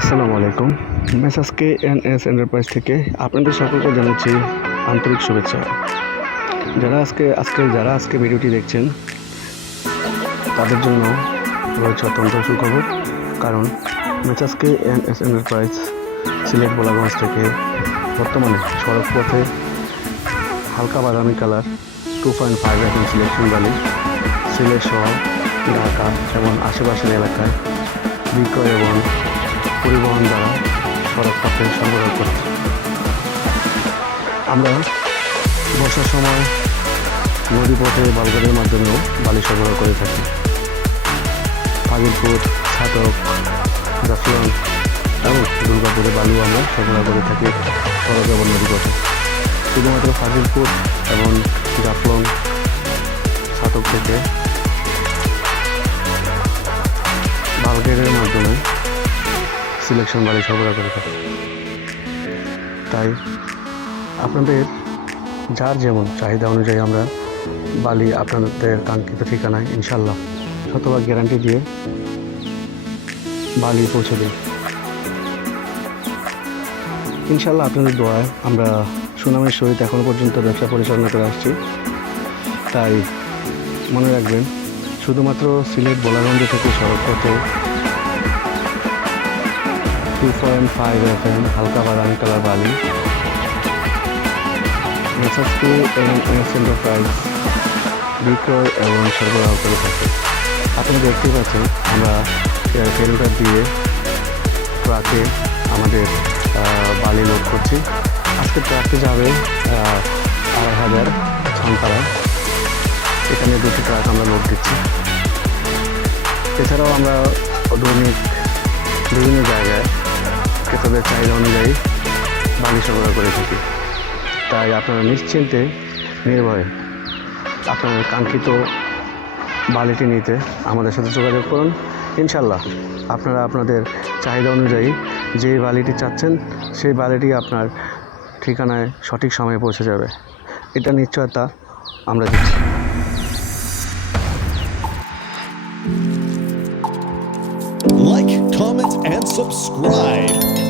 আসসালামু আলাইকুম। Messrs KNS enterprise থেকে আপনাদের সকলকে জানাচ্ছি আন্তরিক শুভেচ্ছা। যারা আজকে ভিডিওটি দেখছেন তাদের জন্য রয়েছে অত্যন্ত সুখবর, কারণ messrs KNS enterprise Sylhet Bholaganj থেকে বর্তমানে সড়ক পথে হালকা বাদামি কালার 2.5 FM সিলেকশন বালি সিলেট সহ ঢাকা এবং আশেপাশের এলাকায় বিক্রয় এবং পরিবহন দ্বারা সড়ক পথে সরবরাহ করছে। আমরা বর্ষার সময় নদী পথে বালগাড়ির মাধ্যমেও বালি সরবরাহ করে থাকি। ফাজিলপুর, ছাতক, জাফলং এবং দুর্গাপুরে বালিও আমরা সরবরাহ করে থাকি সড়ক এবং নদী পথে। শুধুমাত্র ফাজিলপুর এবং জাফলং, ছাতক থেকে বালগাড়ির মাধ্যমে সিলেকশন বালি সরবরাহ করে থাকে। তাই আপনাদের যার যেমন চাহিদা অনুযায়ী আমরা বালি আপনাদের কাঙ্ক্ষিত ঠিকানায় ইনশাল্লাহ শতভাগ গ্যারান্টি দিয়ে বালি পৌঁছে দিই। ইনশাল্লাহ আপনাদের দোয়ায় আমরা সুনামের সহিত এখনো পর্যন্ত ব্যবসা পরিচালনা করে আসছি। তাই মনে রাখবেন, শুধুমাত্র সিলেট বোলাগঞ্জ থেকে সড়ক পথে 2.5 FM হালকা বাদামি কালার বালি মেসার্স KNS এন্টারপ্রাইজ বিক্রয় এবং সরবরাহ করে থাকে। আপনি দেখতেই পাচ্ছেন আমরা ট্রেলার দিয়ে ট্রাকে আমাদের বালি লোড করছি। আজকে ট্রাকটি যাবে 2500 ছনপাড়া। এখানে 2টি ট্রাক আমরা লোড দিচ্ছি। এছাড়াও আমরা দৈনিক বিভিন্ন জায়গায় ক্রেতাদের চাহিদা অনুযায়ী বালি সরবরাহ করে থাকি। তাই আপনারা নিশ্চিন্তে নির্ভয়ে আপনাদের কাঙ্ক্ষিত বালিটি নিতে আমাদের সাথে যোগাযোগ করুন। ইনশাল্লাহ আপনারা আপনাদের চাহিদা অনুযায়ী যে বালিটি চাচ্ছেন সেই বালিটি আপনার ঠিকানায় সঠিক সময়ে পৌঁছে যাবে। এটা নিশ্চয়তা আমরা দিচ্ছি। Like, comment, and subscribe.